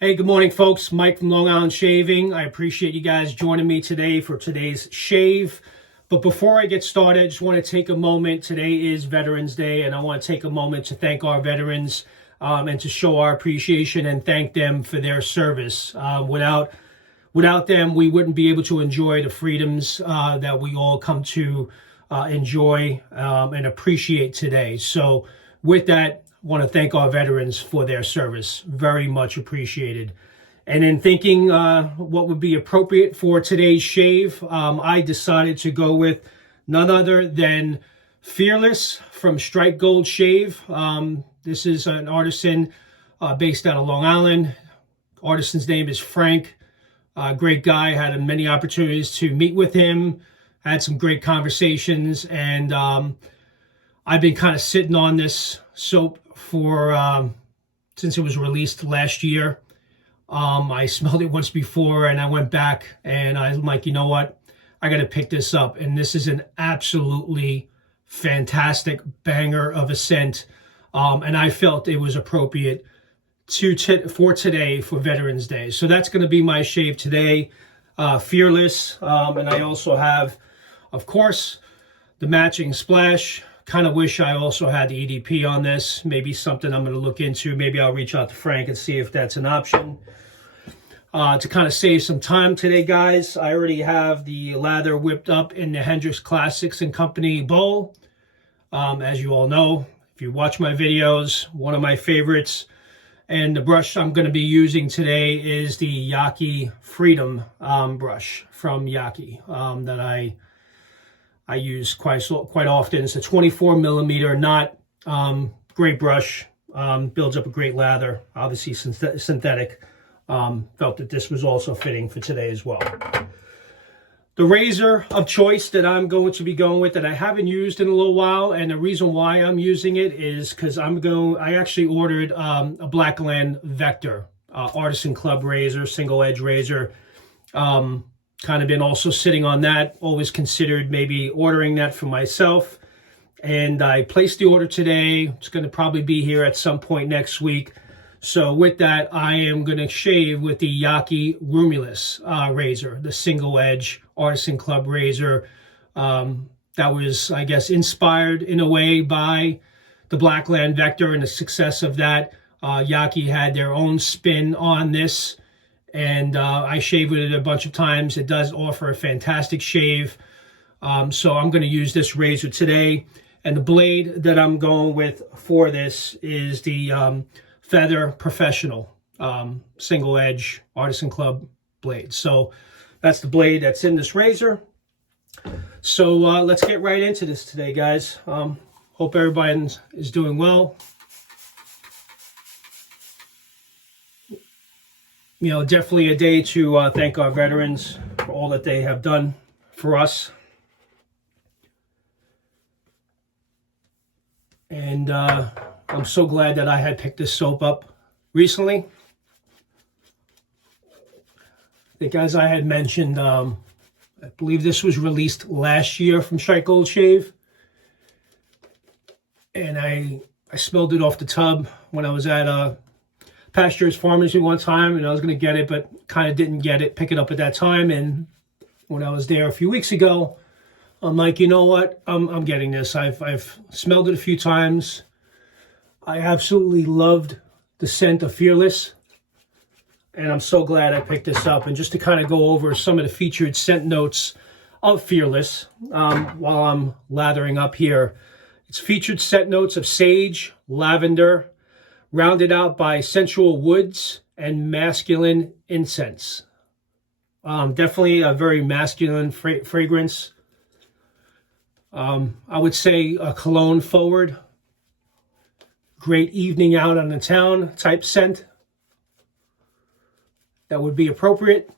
Hey, good morning, folks. Mike from Long Island Shaving. I appreciate you guys joining me today for today's shave. But before I get started, I just want to take a moment. Today is Veterans Day, and I want to take a moment to thank our veterans and to show our appreciation and thank them for their service. Without them, we wouldn't be able to enjoy the freedoms that we all come to enjoy and appreciate today. So with that, want to thank our veterans for their service. Very much appreciated. And in thinking what would be appropriate for today's shave, I decided to go with none other than Fearless from Strike Gold Shave. This is an artisan based out of Long Island. Artisan's name is Frank. Great guy. Had many opportunities to meet with him. Had some great conversations. And I've been kind of sitting on this soap for since it was released last year. I smelled it once before and I went back and I'm like, you know what? I got to pick this up. And this is an absolutely fantastic banger of a scent. And I felt it was appropriate for today, for Veterans Day. So that's going to be my shave today. Fearless. And I also have, of course, the matching splash. Kind of wish I also had the EDP on this. Maybe something I'm going to look into. Maybe I'll reach out to Frank and see if that's an option. To kind of save some time today, guys, I already have the lather whipped up in the Hendrix Classics & Company bowl. As you all know, if you watch my videos, one of my favorites. And the brush I'm going to be using today is the YAQI Freedom brush from YAQI that I use quite often. It's a 24 millimeter knot, great brush, builds up a great lather, obviously synthetic. Felt that this was also fitting for today as well. The razor of choice that I'm going to be going with that I haven't used in a little while, and the reason why I'm using it is because I actually ordered a Blackland Vector Artisan Club razor, single edge razor. Kind of been also sitting on that, always considered maybe ordering that for myself. And I placed the order today. It's going to probably be here at some point next week. So with that, I am going to shave with the YAQI Romulus razor, the single edge Artisan Club razor. That was, I guess, inspired in a way by the Blackland Vector and the success of that. YAQI had their own spin on this. And I shaved with it a bunch of times. It does offer a fantastic shave. So I'm going to use this razor today. And the blade that I'm going with for this is the Feather Professional single edge Artisan Club blade. So that's the blade that's in this razor. So let's get right into this today, guys. Hope everybody is doing well. You know, definitely a day to thank our veterans for all that they have done for us. And I'm so glad that I had picked this soap up recently. I think, as I had mentioned, I believe this was released last year from Strike Gold Shave. And I smelled it off the tub when I was at Pasture's Pharmacy one time, and I was going to get it, but kind of didn't pick it up at that time. And when I was there a few weeks ago, I'm like, you know what? I'm getting this. I've smelled it a few times. I absolutely loved the scent of Fearless, and I'm so glad I picked this up. And just to kind of go over some of the featured scent notes of Fearless while I'm lathering up here. It's featured scent notes of sage, lavender, rounded out by sensual woods and masculine incense. Definitely a very masculine fragrance. I would say a cologne forward. Great evening out on the town type scent. That would be appropriate.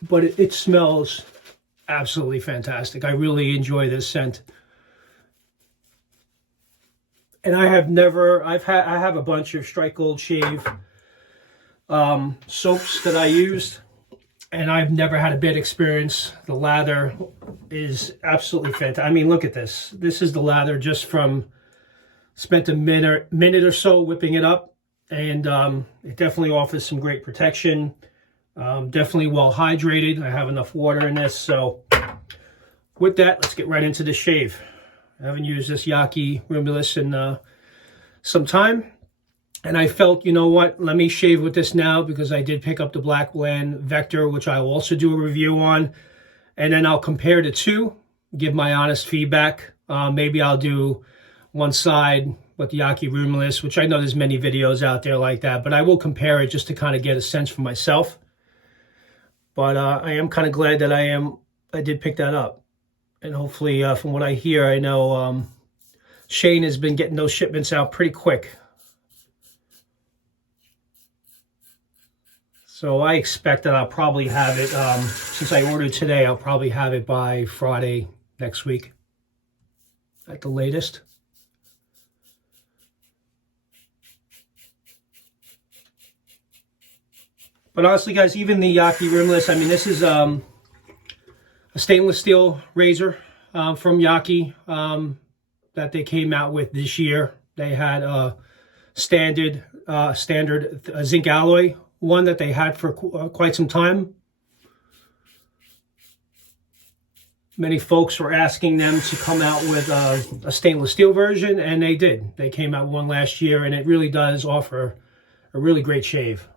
But it smells absolutely fantastic. I really enjoy this scent. And I have a bunch of Strike Gold Shave soaps that I used, and I've never had a bad experience. The lather is absolutely fantastic. I mean, look at this. This is the lather just from, spent a minute or so whipping it up. and it definitely offers some great protection. Definitely well hydrated. I have enough water in this. So with that, let's get right into the shave. I haven't used this YAQI Romulus in some time, and I felt, you know what, let me shave with this now, because I did pick up the Black Blend Vector, which I will also do a review on, and then I'll compare the two, give my honest feedback. Maybe I'll do one side with the YAQI Romulus, which I know there's many videos out there like that, but I will compare it just to kind of get a sense for myself. But I am kind of glad that I did pick that up. And hopefully, from what I hear, I know Shane has been getting those shipments out pretty quick. So I expect that I'll probably have it, since I ordered today, I'll probably have it by Friday next week at the latest. But honestly, guys, even the YAQI Romulus, I mean, this is a stainless steel razor from YAQI that they came out with this year. They had a standard zinc alloy one that they had for quite some time. Many folks were asking them to come out with a stainless steel version, and they did. They came out with one last year, and it really does offer a really great shave.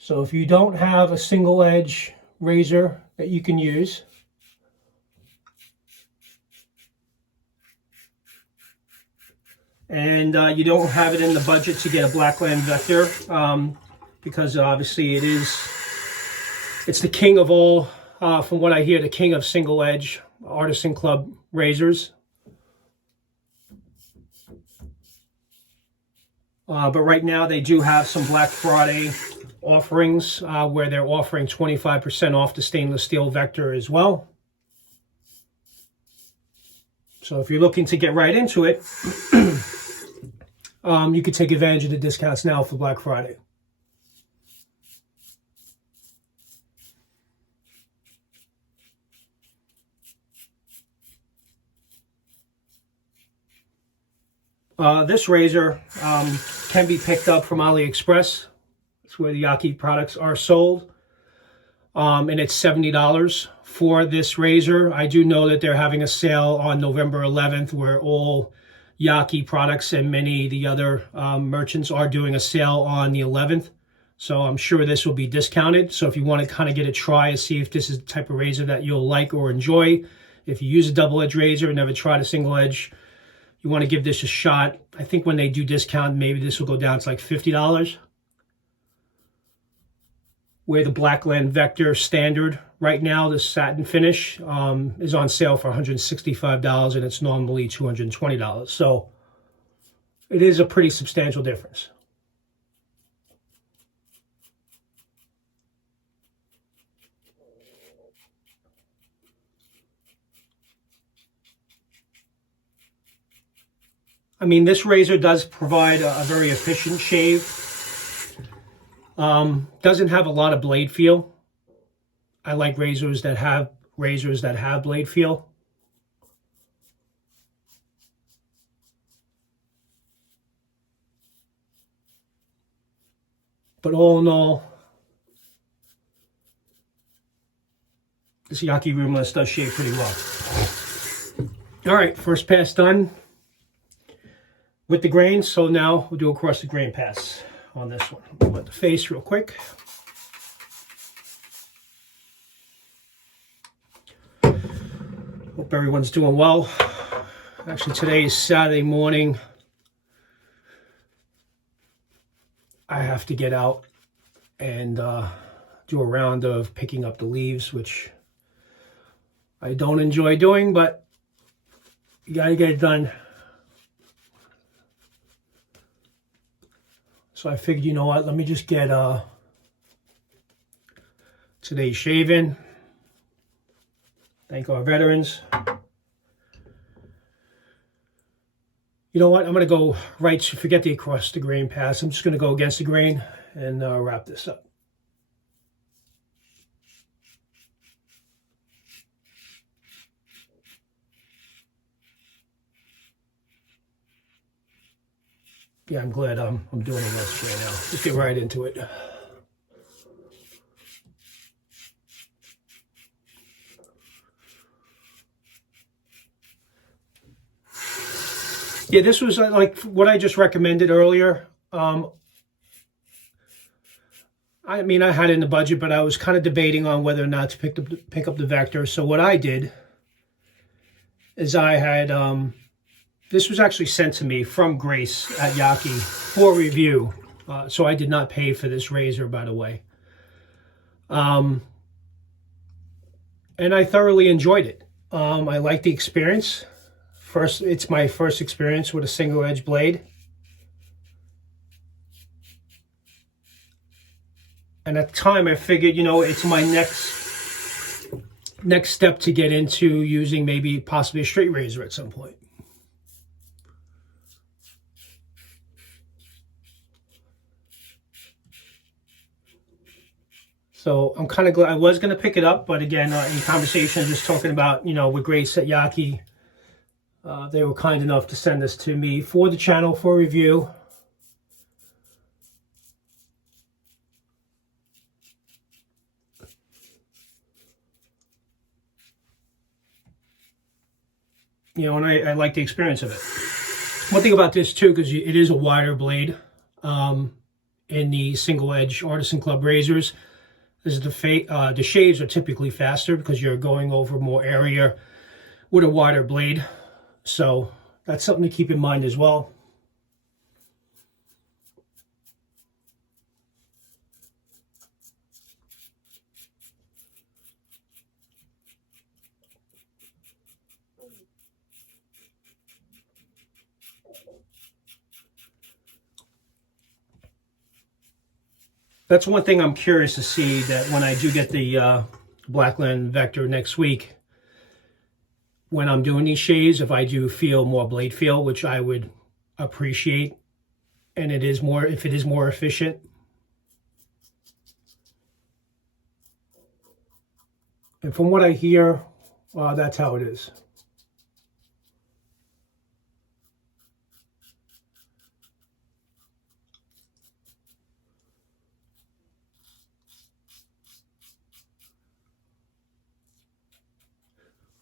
So if you don't have a single edge razor that you can use, and you don't have it in the budget to get a Black Blend Vector, because obviously it's the king of all, from what I hear, the king of single edge Artisan Club razors. But right now they do have some Black Friday offerings where they're offering 25% off the stainless steel Vector as well. So if you're looking to get right into it, you could take advantage of the discounts now for Black Friday. This razor can be picked up from AliExpress. It's where the YAQI products are sold. And it's $70 for this razor. I do know that they're having a sale on November 11th where all YAQI products and many of the other merchants are doing a sale on the 11th. So I'm sure this will be discounted. So if you want to kind of get a try to see if this is the type of razor that you'll like or enjoy, if you use a double-edged razor and never tried a single edge, you want to give this a shot. I think when they do discount, maybe this will go down to like $50. Where the Black Blend Vector standard right now, the satin finish, is on sale for $165, and it's normally $220. So it is a pretty substantial difference. I mean, this razor does provide a very efficient shave. Doesn't have a lot of blade feel. I like razors that have blade feel. But all in all, this YAQI Romulus does shave pretty well. All right, first pass done with the grain. So now we'll do across the grain pass on this one. I'll let the face real quick. Hope everyone's doing well. Actually, today is Saturday morning. I have to get out and do a round of picking up the leaves, which I don't enjoy doing, but you gotta get it done. So I figured, you know what, let me just get today's shave in. Thank our veterans. You know what, I'm gonna go right, forget the across the grain pass. I'm just gonna go against the grain and wrap this up. Yeah, I'm glad I'm doing a list right now. Let's get right into it. Yeah, this was like what I just recommended earlier. I mean, I had it in the budget, but I was kind of debating on whether or not to pick up the Vector. So what I did is I had, this was actually sent to me from Grace at YAQI for review. So I did not pay for this razor, by the way. And I thoroughly enjoyed it. I liked the experience. It's my first experience with a single edge blade. And at the time I figured, you know, it's my next step to get into using maybe possibly a straight razor at some point. So I'm kind of glad. I was going to pick it up, but again, in conversation, just talking about, you know, with Grace at YAQI, they were kind enough to send this to me for the channel for review. You know, and I like the experience of it. One thing about this too, because it is a wider blade in the single edge Artisan Club razors, is the shaves are typically faster because you're going over more area with a wider blade. So that's something to keep in mind as well. That's one thing I'm curious to see, that when I do get the Blackland Vector next week, when I'm doing these shaves, if I do feel more blade feel, which I would appreciate, and if it is more efficient. And from what I hear, that's how it is.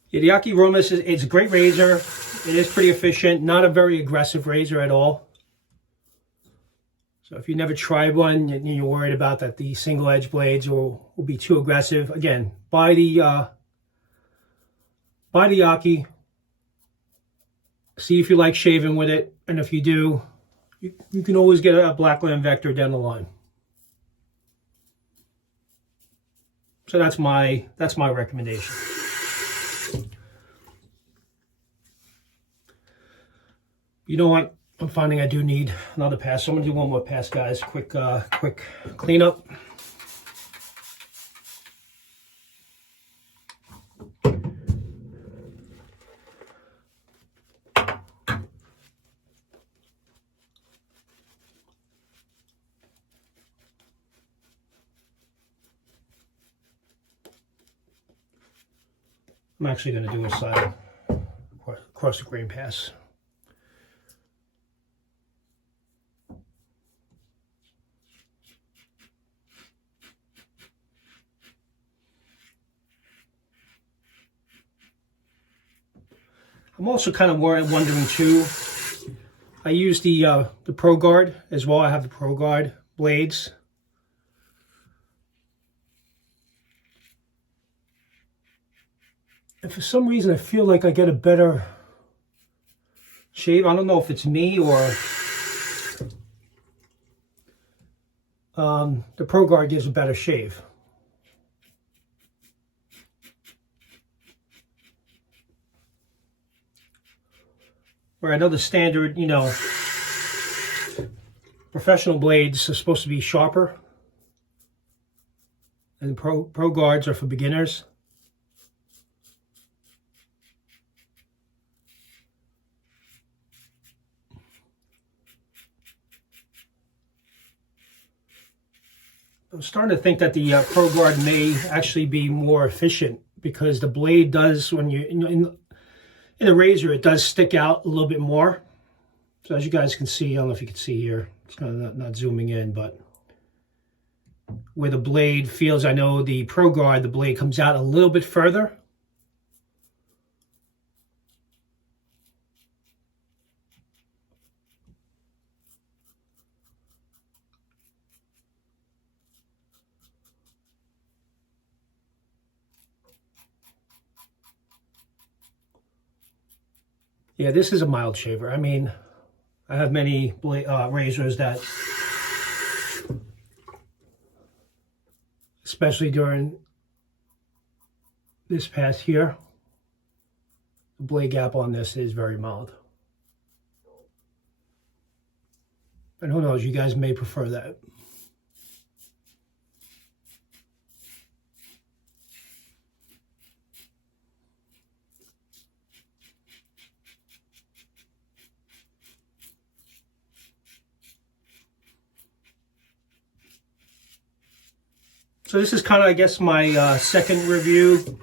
Yeah, the YAQI Romulus it's a great razor. It is pretty efficient, not a very aggressive razor at all. So if you never tried one and you're worried about that the single edge blades will be too aggressive, again, buy the YAQI. See if you like shaving with it, and if you do, you can always get a Blackland Vector down the line. So that's my recommendation. You know what? I'm finding I do need another pass. So I'm gonna do one more pass, guys. Quick cleanup. I'm actually gonna do a side across the grain pass. I'm also kind of wondering too, I use the Pro Guard as well. I have the Pro Guard blades. And for some reason I feel like I get a better shave. I don't know if it's me or the Pro Guard gives a better shave. Where I know the standard, you know, professional blades are supposed to be sharper, and Pro Guards are for beginners. I'm starting to think that the Pro Guard may actually be more efficient, because the blade does, when you in the razor, it does stick out a little bit more. So as you guys can see, I don't know if you can see here, it's kind of not zooming in, but where the blade feels, I know the Pro Guard, the blade comes out a little bit further. Yeah, this is a mild shaver. I mean, I have many razors that, especially during this past year, the blade gap on this is very mild. And who knows, you guys may prefer that. So this is kind of, I guess, my second review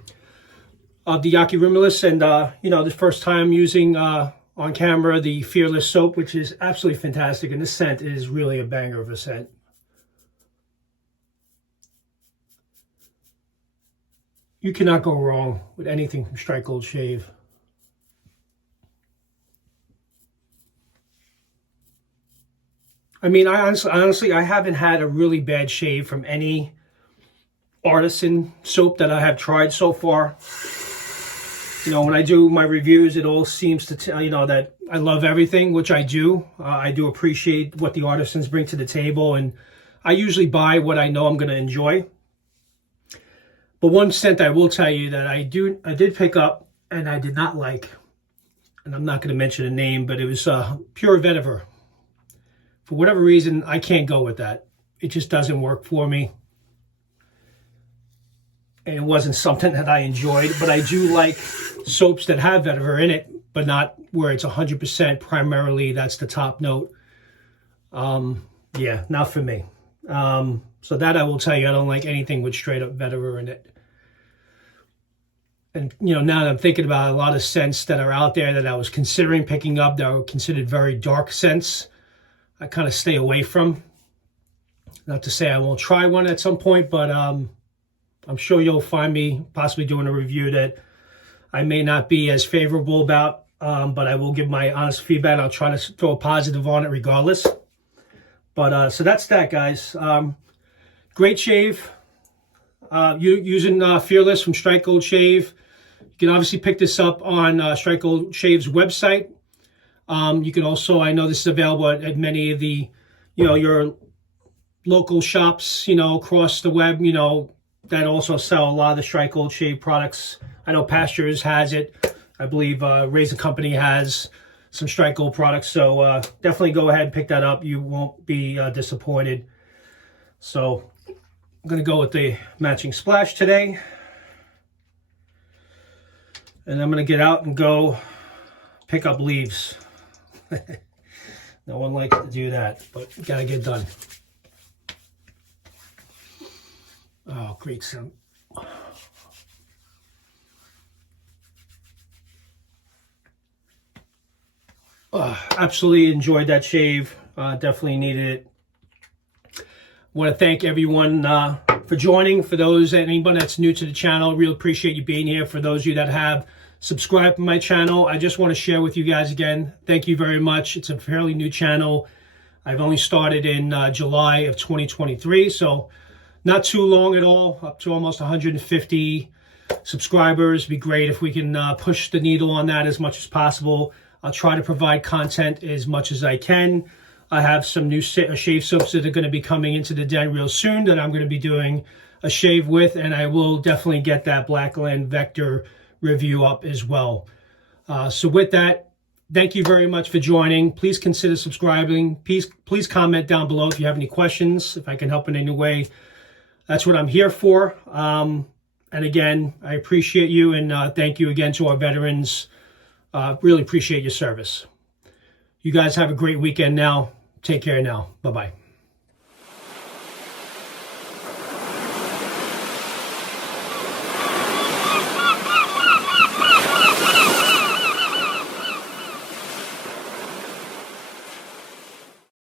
of the YAQI Romulus, and you know, the first time using on camera the Fearless soap, which is absolutely fantastic, and this scent is really a banger of a scent. You cannot go wrong with anything from Strike Gold Shave. I mean, honestly, I haven't had a really bad shave from any Artisan soap that I have tried so far. You know, when I do my reviews, it all seems to tell, you know, that I love everything, which I do. I do appreciate what the Artisans bring to the table, and I usually buy what I know I'm going to enjoy. But one scent I will tell you that I did pick up and I did not like, and I'm not going to mention a name, but it was Pure Vetiver. For whatever reason, I can't go with that. It just doesn't work for me. And it wasn't something that I enjoyed, but I do like soaps that have vetiver in it, but not where it's 100% primarily, that's the top note. Yeah, not for me. So that I will tell you, I don't like anything with straight up vetiver in it. And, you know, now that I'm thinking about a lot of scents that are out there that I was considering picking up that are considered very dark scents, I kind of stay away from. Not to say I won't try one at some point, but I'm sure you'll find me possibly doing a review that I may not be as favorable about, but I will give my honest feedback. I'll try to throw a positive on it regardless. But so that's that, guys. Great shave. Using Fearless from Strike Gold Shave. You can obviously pick this up on Strike Gold Shave's website. You can also, I know this is available at many of the, you know, your local shops, you know, across the web, you know, that also sell a lot of the Strike Gold Shave products. I know Pastures has it. I believe Raisin Company has some Strike Gold products. So definitely go ahead and pick that up. You won't be disappointed. So I'm going to go with the matching splash today. And I'm going to get out and go pick up leaves. No one likes to do that, but got to get done. Oh, great scent. Absolutely enjoyed that shave. Definitely needed it. Want to thank everyone for joining. For those, anyone that's new to the channel, really appreciate you being here. For those of you that have subscribed to my channel, I just want to share with you guys again, thank you very much. It's a fairly new channel. I've only started in July of 2023, so not too long at all, up to almost 150 subscribers. It'd be great if we can push the needle on that as much as possible. I'll try to provide content as much as I can. I have some new shave soaps that are going to be coming into the den real soon that I'm going to be doing a shave with, and I will definitely get that Blackland Vector review up as well. So with that, thank you very much for joining. Please consider subscribing. Please comment down below if you have any questions, if I can help in any way. That's what I'm here for. And again, I appreciate you, and thank you again to our veterans. Really appreciate your service. You guys have a great weekend now. Take care now. Bye-bye.